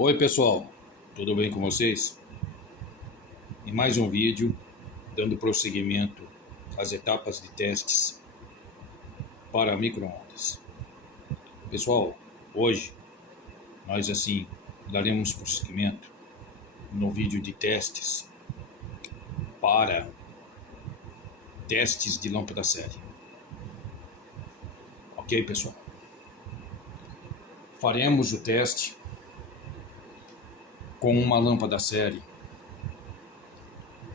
Oi pessoal, tudo bem com vocês? Em mais um vídeo, dando prosseguimento às etapas de testes para micro-ondas. Pessoal, hoje nós daremos prosseguimento no vídeo de testes para testes de lâmpada série. Ok, pessoal? Faremos o teste com uma lâmpada série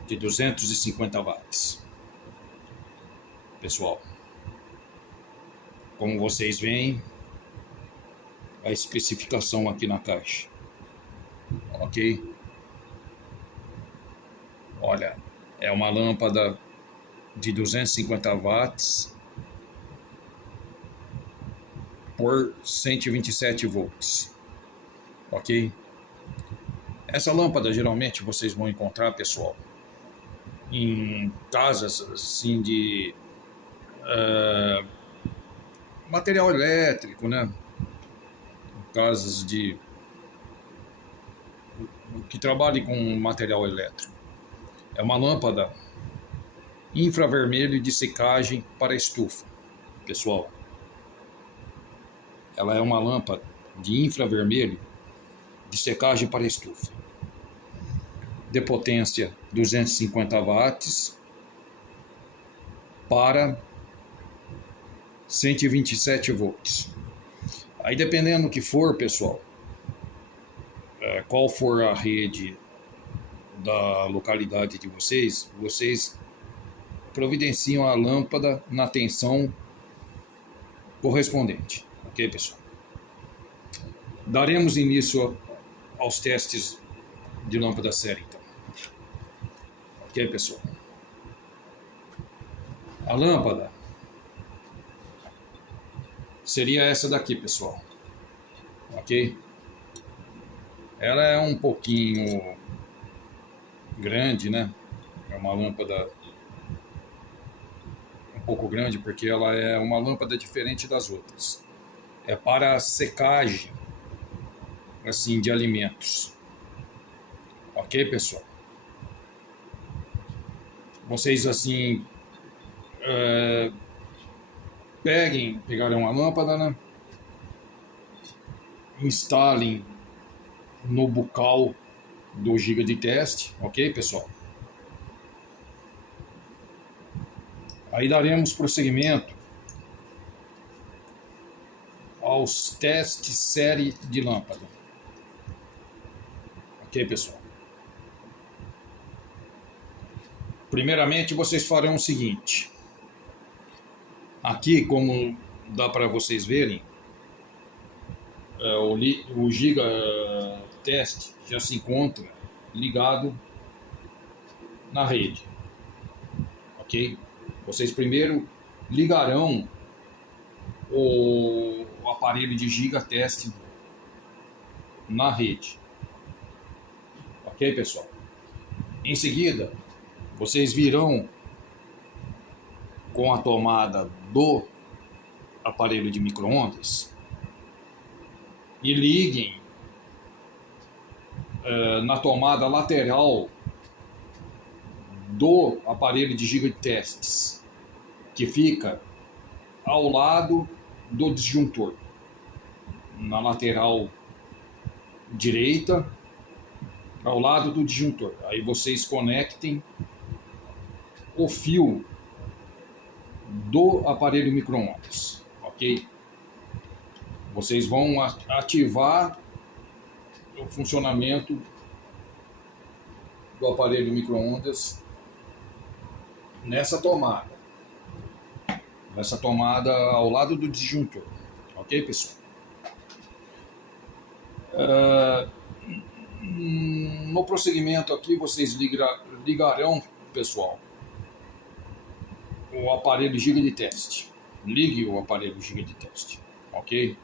de 250 watts. Pessoal, como vocês veem, a especificação aqui na caixa, ok? Olha, é uma lâmpada de 250 watts por 127 volts, ok? Essa lâmpada geralmente vocês vão encontrar, pessoal, em casas assim de material elétrico, né? Casas de que trabalhem com material elétrico. É uma lâmpada infravermelho de secagem para estufa, pessoal. Ela é uma lâmpada de infravermelho de secagem para estufa, de potência 250 watts para 127 volts. Aí dependendo do que for, pessoal, qual for a rede da localidade de vocês, vocês providenciam a lâmpada na tensão correspondente. Ok, pessoal? Daremos início aos testes de lâmpada série, então. Ok, pessoal? A lâmpada seria essa daqui, pessoal. Ok? Ela é um pouquinho grande, né? É uma lâmpada um pouco grande porque ela é uma lâmpada diferente das outras. É para secagem, assim, de alimentos. Ok, pessoal? Vocês, assim, pegarem uma lâmpada, né? Instalem no bocal do giga de teste, ok, pessoal? Aí daremos prosseguimento aos testes série de lâmpada. Ok, pessoal? Primeiramente, vocês farão o seguinte. Aqui, como dá para vocês verem, o giga teste já se encontra ligado na rede. Ok? Vocês primeiro ligarão o aparelho de giga teste na rede. Ok, pessoal? Em seguida, vocês virão com a tomada do aparelho de micro-ondas e liguem na tomada lateral do aparelho de giga de testes, que fica ao lado do disjuntor, na lateral direita, ao lado do disjuntor. Aí vocês conectem o fio do aparelho micro-ondas, ok? Vocês vão ativar o funcionamento do aparelho micro-ondas nessa tomada ao lado do disjuntor, ok, pessoal? No prosseguimento aqui, vocês ligarão, pessoal, o aparelho giga de teste. Ligue o aparelho giga de teste, ok?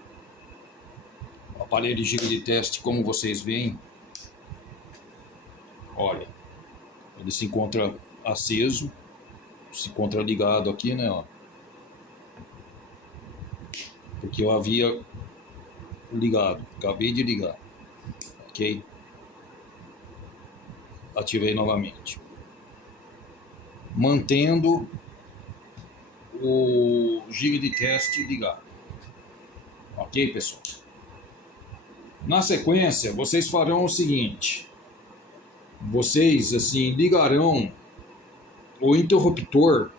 O aparelho giga de teste, como vocês veem, olha, ele se encontra aceso, se encontra ligado aqui, né, ó, porque eu havia ligado, acabei de ligar, ok? Ok? Ativei novamente. Mantendo o giga de teste ligado. Ok, pessoal? Na sequência, vocês farão o seguinte. Vocês, assim, ligarão o interruptor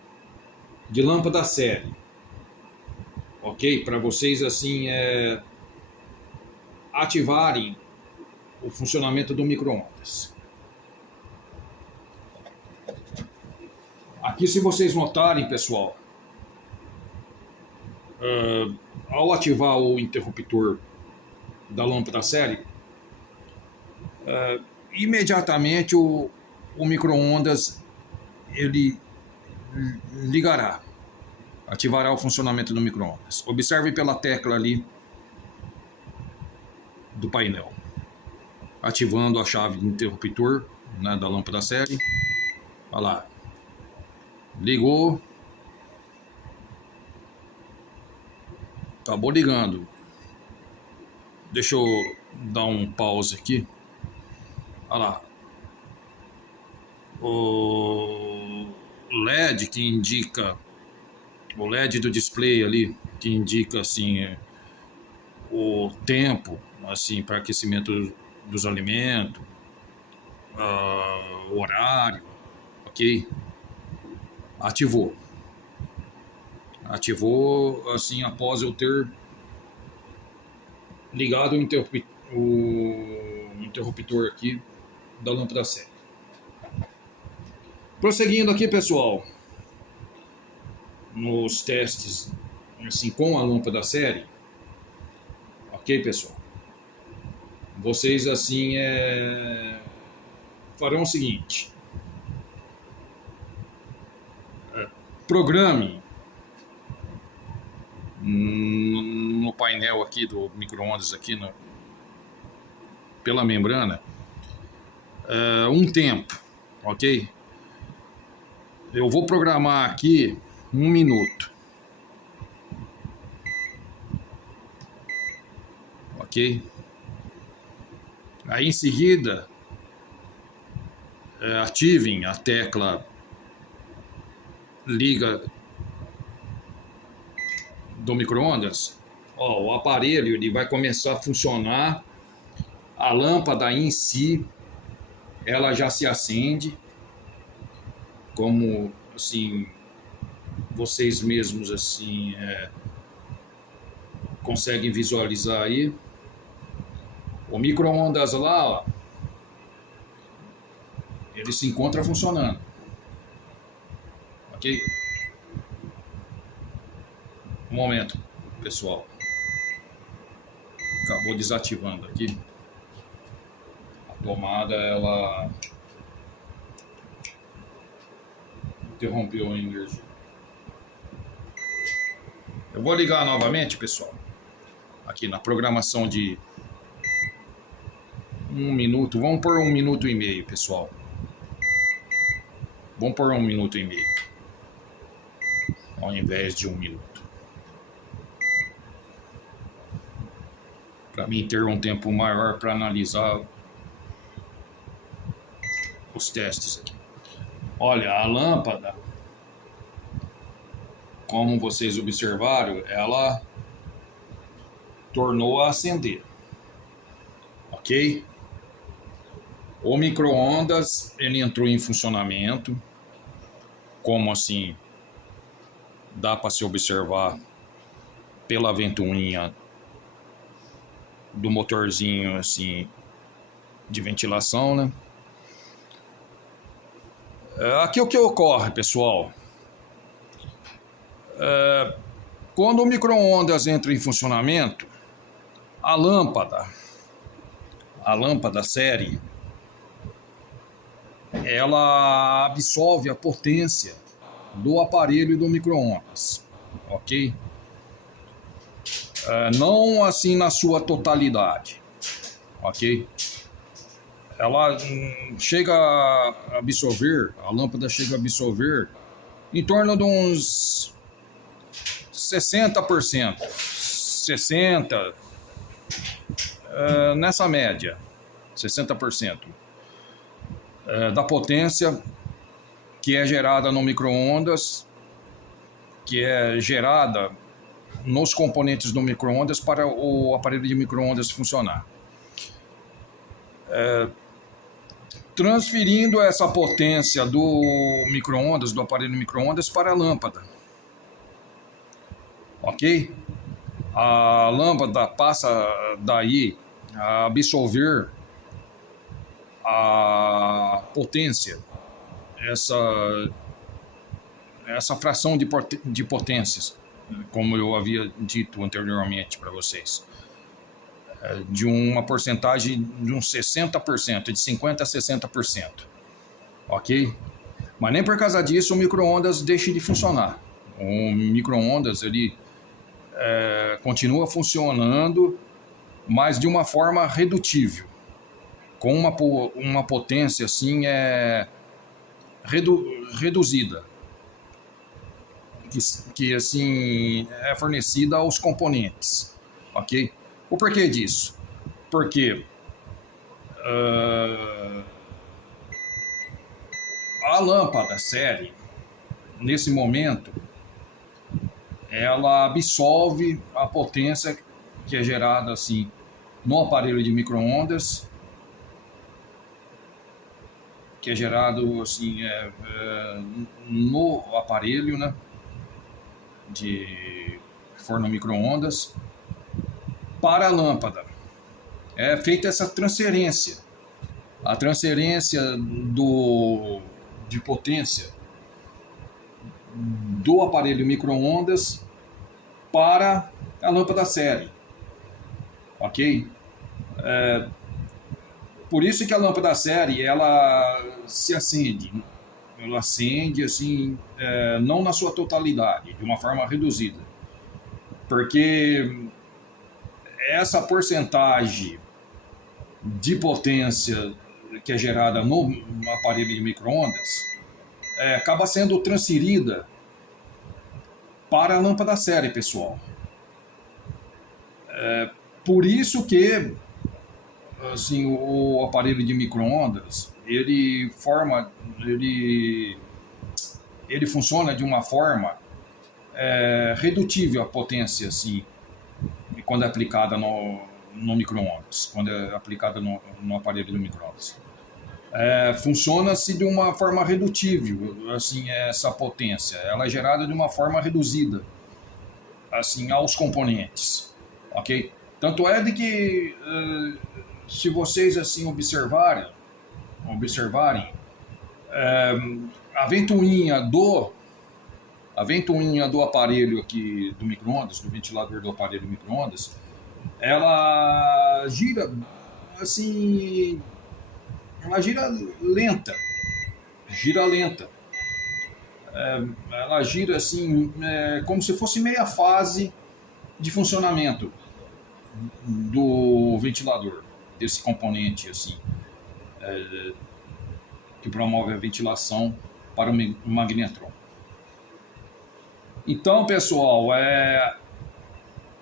de lâmpada série. Ok? Para vocês, assim, ativarem o funcionamento do micro-ondas. Aqui, se vocês notarem, pessoal, ao ativar o interruptor da lâmpada série, imediatamente o micro-ondas ele ligará, ativará o funcionamento do micro-ondas. Observe pela tecla ali do painel, ativando a chave de interruptor, né, da lâmpada série. Olha lá, ligou, acabou ligando. Deixa eu dar um pause aqui. Olha lá, o LED que indica, o LED do display ali que indica assim o tempo, assim, para aquecimento dos alimentos, o horário, ok? Ativou, assim, após eu ter ligado o interruptor aqui da lâmpada série. Prosseguindo aqui, pessoal, nos testes, assim, com a lâmpada série, ok, pessoal? Vocês, assim, farão o seguinte. Programe no painel aqui do micro-ondas aqui pela membrana um tempo, ok? Eu vou programar aqui 1 minuto, ok? Aí em seguida ativem a tecla liga do micro-ondas. O aparelho ele vai começar a funcionar, a lâmpada em si ela já se acende, como assim vocês mesmos assim conseguem visualizar aí. O micro-ondas lá, ó, ele se encontra funcionando, ok? Um momento, pessoal, acabou desativando aqui a tomada, ela interrompeu a energia. Eu vou ligar novamente, pessoal, aqui na programação de 1 minuto. Vamos por 1 minuto e meio, pessoal. Vamos por 1 minuto e meio, ao invés de 1 minuto, para mim ter um tempo maior para analisar os testes aqui. Olha, a lâmpada, como vocês observaram, ela tornou a acender, ok? O micro-ondas ele entrou em funcionamento, como assim dá para se observar pela ventoinha do motorzinho assim de ventilação, né? Aqui o que ocorre, pessoal? Quando o micro-ondas entra em funcionamento, a lâmpada série, ela absorve a potência do aparelho do micro-ondas, ok? Não assim na sua totalidade, ok? Ela chega a absorver, a lâmpada chega a absorver em torno de uns 60%, 60%, nessa média, 60% da potência que é gerada no micro-ondas, que é gerada nos componentes do micro-ondas para o aparelho de micro-ondas funcionar. Transferindo essa potência do micro-ondas, do aparelho micro-ondas, para a lâmpada. Ok? A lâmpada passa daí a absorver a potência, essa fração de potências, como eu havia dito anteriormente para vocês, de uma porcentagem de uns 60%, de 50% a 60%, ok? Mas nem por causa disso o micro-ondas deixa de funcionar. O micro-ondas ele continua funcionando, mas de uma forma redutível, com uma potência assim reduzida, que assim é fornecida aos componentes, ok? O porquê disso? Porque a lâmpada série, nesse momento, ela absorve a potência que é gerada assim no aparelho de micro-ondas, que é gerado assim no aparelho, né, de forno micro-ondas, para a lâmpada. É feita essa transferência, a transferência de potência do aparelho micro-ondas para a lâmpada série, ok? Por isso que a lâmpada série ela se acende, ela acende assim, não na sua totalidade, de uma forma reduzida, porque essa porcentagem de potência que é gerada no aparelho de micro-ondas acaba sendo transferida para a lâmpada série, pessoal. Por isso que assim, o aparelho de micro-ondas ele funciona de uma forma redutível a potência assim, quando é aplicada no micro-ondas, quando é aplicada no aparelho do micro-ondas. Funciona-se de uma forma redutível, assim, essa potência. Ela é gerada de uma forma reduzida, assim, aos componentes, ok? Tanto é de que, se vocês assim observarem, a ventoinha do aparelho aqui do micro-ondas, do ventilador do aparelho micro-ondas, ela gira assim, ela gira lenta, ela gira assim, como se fosse meia fase de funcionamento do ventilador, desse componente assim, que promove a ventilação para o magnetron. Então, pessoal,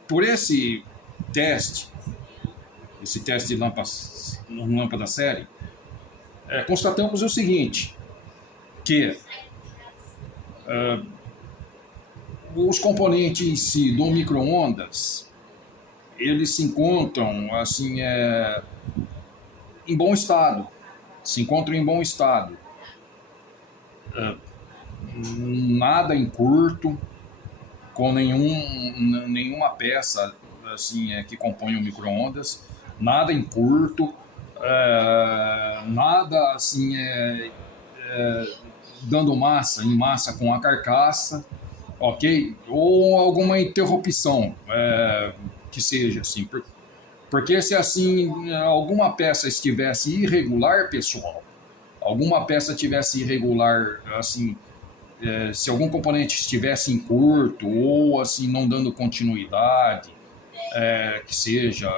por esse teste de lâmpada série, constatamos o seguinte, que os componentes em si do micro-ondas, eles se encontram assim, em bom estado, nada em curto, com nenhuma peça assim, que compõe o micro-ondas, nada em curto, nada assim, dando em massa com a carcaça, ok? Ou alguma interrupção, que seja assim, porque se assim alguma peça estivesse irregular, pessoal, assim, se algum componente estivesse em curto ou assim não dando continuidade, que seja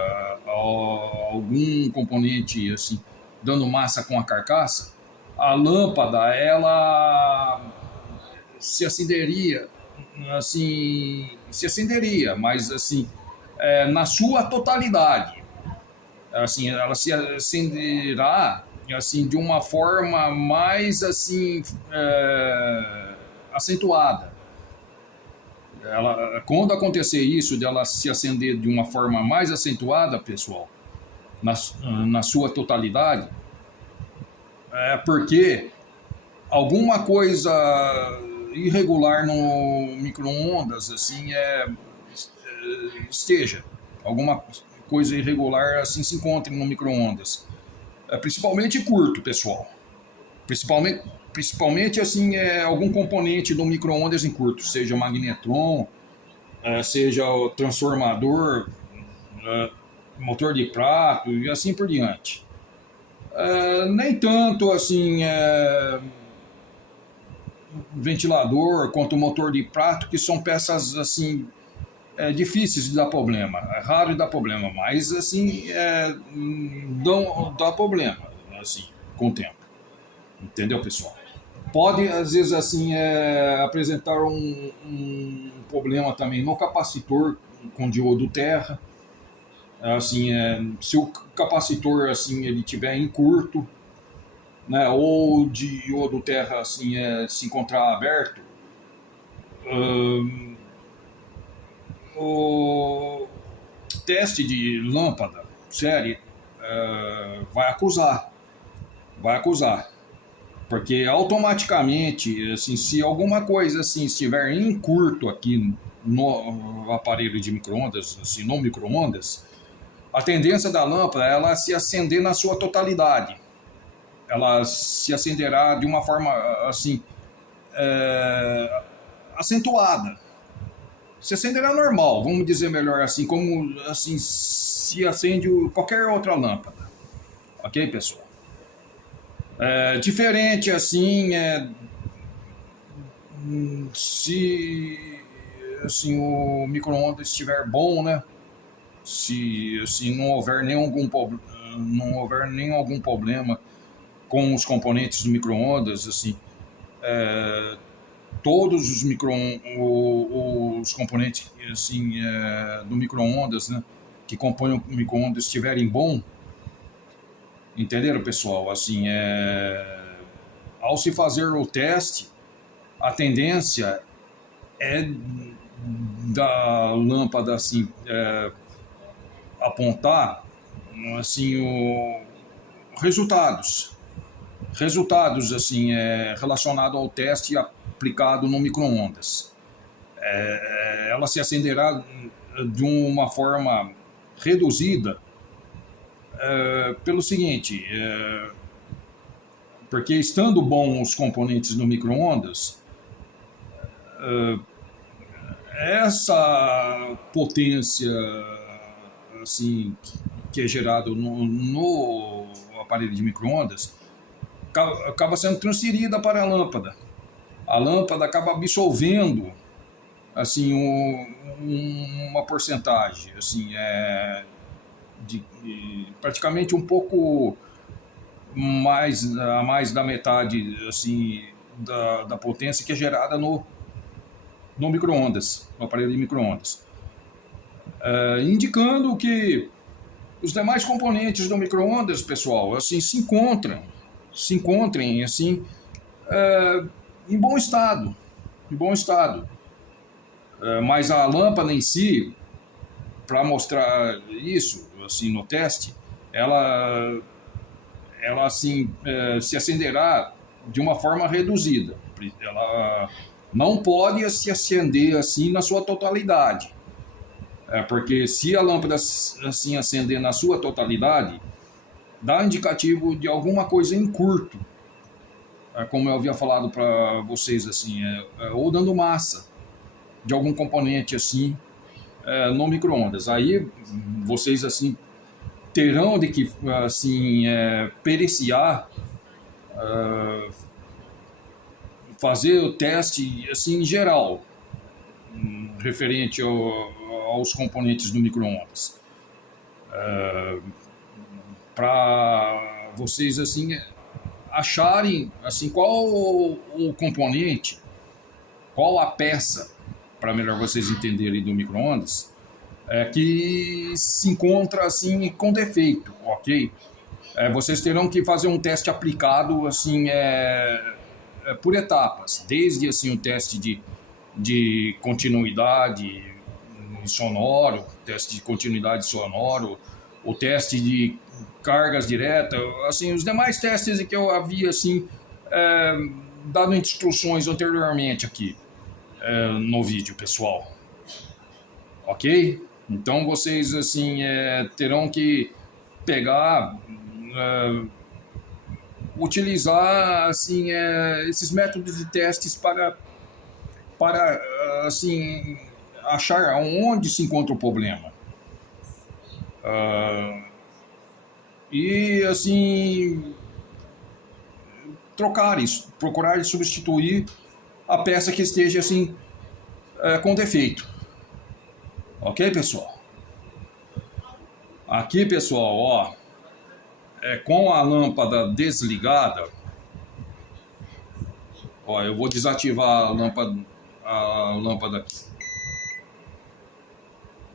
algum componente assim dando massa com a carcaça, a lâmpada ela se acenderia, mas assim na sua totalidade, assim, ela se acenderá assim de uma forma mais assim acentuada. Quando acontecer isso, dela se acender de uma forma mais acentuada, pessoal, na, na sua totalidade, é porque alguma coisa irregular no micro-ondas, assim, esteja. Alguma coisa irregular, assim, se encontre no micro-ondas. Principalmente curto, pessoal. Principalmente assim, algum componente do micro-ondas em curto, seja magnetron, seja o transformador, é, motor de prato e assim por diante. Nem tanto assim ventilador quanto motor de prato, que são peças assim difíceis de dar problema, é raro de dar problema, mas assim dá problema assim com o tempo, entendeu, pessoal? Pode às vezes assim apresentar um problema também no capacitor com diodo terra, assim se o capacitor assim ele tiver em curto, né, ou diodo terra assim se encontrar aberto, hum, o teste de lâmpada série vai acusar, porque automaticamente, assim, se alguma coisa assim estiver em curto aqui no aparelho de microondas, assim, no microondas, a tendência da lâmpada é ela se acender na sua totalidade. Ela se acenderá de uma forma assim acentuada. Se acenderá normal, vamos dizer melhor assim, como assim se acende qualquer outra lâmpada, ok, pessoal? Diferente assim se assim o micro-ondas estiver bom, né? Se assim não houver nem algum problema com os componentes do micro-ondas, assim, todos os componentes assim do micro-ondas, né, que compõem o micro-ondas estiverem bom, entenderam, pessoal? Assim, ao se fazer o teste, a tendência é da lâmpada assim apontar assim resultados assim relacionados ao teste aplicado no micro-ondas. Ela se acenderá de uma forma reduzida pelo seguinte, porque estando bom os componentes no micro-ondas, essa potência assim que é gerado no aparelho de micro-ondas acaba sendo transferida para a lâmpada. A lâmpada acaba absorvendo assim uma porcentagem assim de praticamente um pouco mais a mais da metade assim da potência que é gerada no micro-ondas, no aparelho de micro-ondas, indicando que os demais componentes do micro-ondas, pessoal, assim se encontrem assim em bom estado, em bom estado. Mas a lâmpada em si, para mostrar isso assim no teste, ela ela assim se acenderá de uma forma reduzida. Ela não pode se acender assim na sua totalidade, porque se a lâmpada assim acender na sua totalidade, dá indicativo de alguma coisa em curto, como eu havia falado para vocês assim, ou dando massa de algum componente assim no micro-ondas. Aí vocês assim terão de que assim periciar, fazer o teste assim em geral referente aos componentes do micro-ondas, para vocês assim acharem assim qual o componente, qual a peça, para melhor vocês entenderem do micro-ondas, que se encontra assim com defeito, ok? Vocês terão que fazer um teste aplicado assim, por etapas, desde assim o teste de continuidade sonoro, teste de continuidade sonoro, o teste de cargas diretas, assim, os demais testes que eu havia assim dado instruções anteriormente aqui no vídeo, pessoal, ok? Então vocês assim terão que pegar, utilizar assim esses métodos de testes para assim achar onde se encontra o problema. E assim trocar isso, procurar substituir a peça que esteja assim com defeito. Ok, pessoal? Aqui, pessoal, ó, com a lâmpada desligada, ó, eu vou desativar a lâmpada aqui.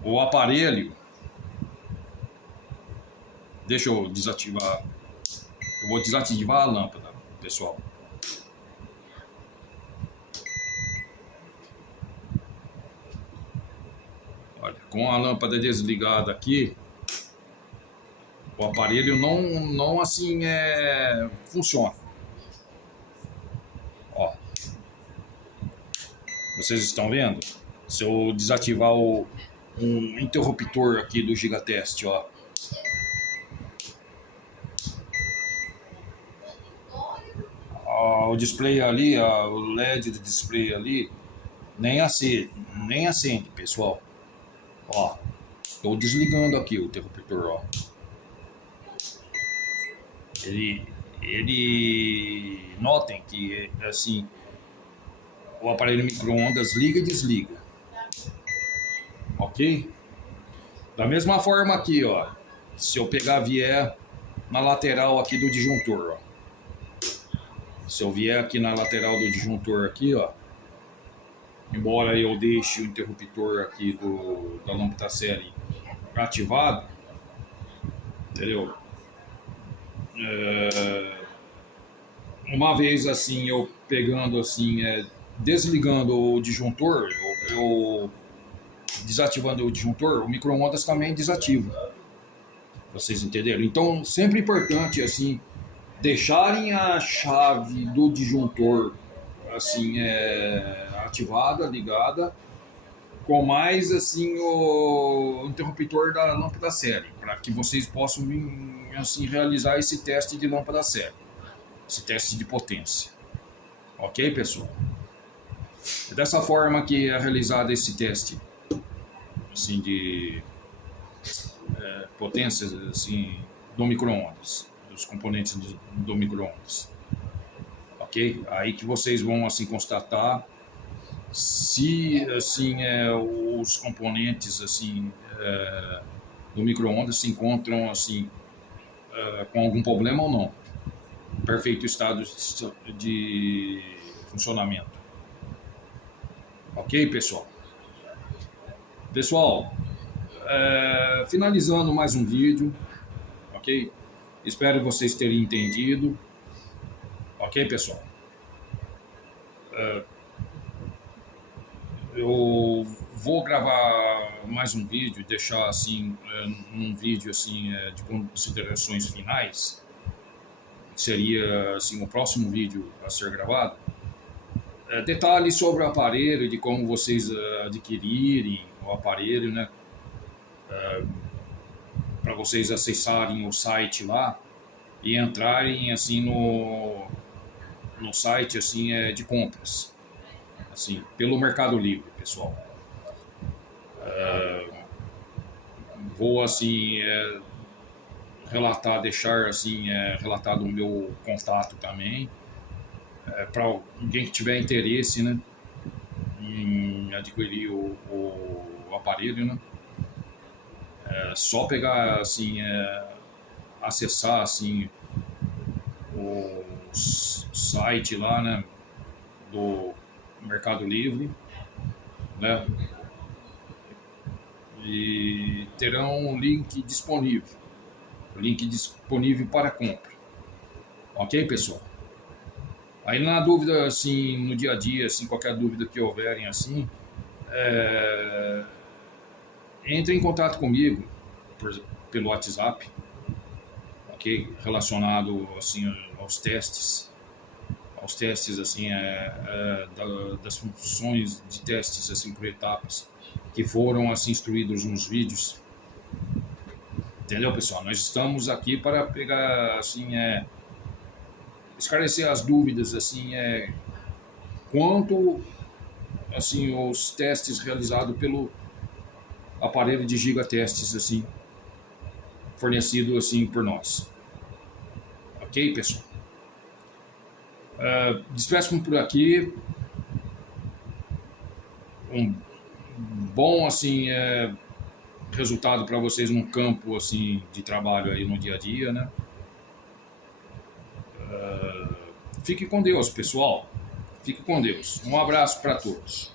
O aparelho, deixa eu desativar, eu vou desativar a lâmpada, pessoal. Olha, com a lâmpada desligada aqui, o aparelho não assim funciona. Ó, vocês estão vendo? Se eu desativar um interruptor aqui do Gigatest, ó, o display ali, o LED do display ali, nem acende, pessoal. Ó, estou desligando aqui o interruptor, ó. Notem que assim o aparelho micro-ondas liga e desliga, ok? Da mesma forma aqui, ó, se eu pegar vier na lateral aqui do disjuntor, ó. Se eu vier aqui na lateral do disjuntor aqui, ó, embora eu deixe o interruptor aqui da lâmpada série ativado, entendeu? Uma vez assim, eu pegando assim, desligando o disjuntor, eu desativando o disjuntor, o micro-ondas também desativa. Vocês entenderam? Então, sempre importante assim, deixarem a chave do disjuntor assim ativada, ligada, com mais assim o interruptor da lâmpada série, para que vocês possam assim realizar esse teste de lâmpada série, esse teste de potência. Ok, pessoal? É dessa forma que é realizado esse teste assim de potências assim do micro-ondas, dos componentes do micro-ondas. Ok? Aí que vocês vão assim constatar se assim os componentes assim do micro-ondas se encontram assim com algum problema ou não. Perfeito estado de funcionamento. Ok, pessoal? Pessoal, finalizando mais um vídeo, ok? Espero vocês terem entendido. Ok, pessoal? Eu vou gravar mais um vídeo, deixar assim um vídeo assim de considerações finais, que seria assim o próximo vídeo a ser gravado. Detalhes sobre o aparelho, de como vocês adquirirem o aparelho, né? Para vocês acessarem o site lá e entrarem assim no site assim de compras, assim pelo Mercado Livre, pessoal. Vou assim relatar, deixar assim relatado o meu contato também, para alguém que tiver interesse, né, em adquirir o aparelho, né. Só pegar assim, acessar assim o site lá, né, do Mercado Livre, né, e terão um link disponível, O link disponível para compra. Ok, pessoal? Aí na dúvida, assim, no dia a dia, assim, qualquer dúvida que houverem, assim, entre em contato comigo pelo WhatsApp, ok? Relacionado, assim, aos testes, assim, das funções de testes, assim, por etapas, que foram, assim, instruídos nos vídeos. Entendeu, pessoal? Nós estamos aqui para pegar, assim, esclarecer as dúvidas, assim, quanto, assim, os testes realizados pelo aparelho de gigatestes, assim, fornecido, assim, por nós. Ok, pessoal? Despeço-me por aqui. Um bom, assim, resultado para vocês num campo, assim, de trabalho aí no dia a dia, né? Fique com Deus, pessoal. Fique com Deus. Um abraço para todos.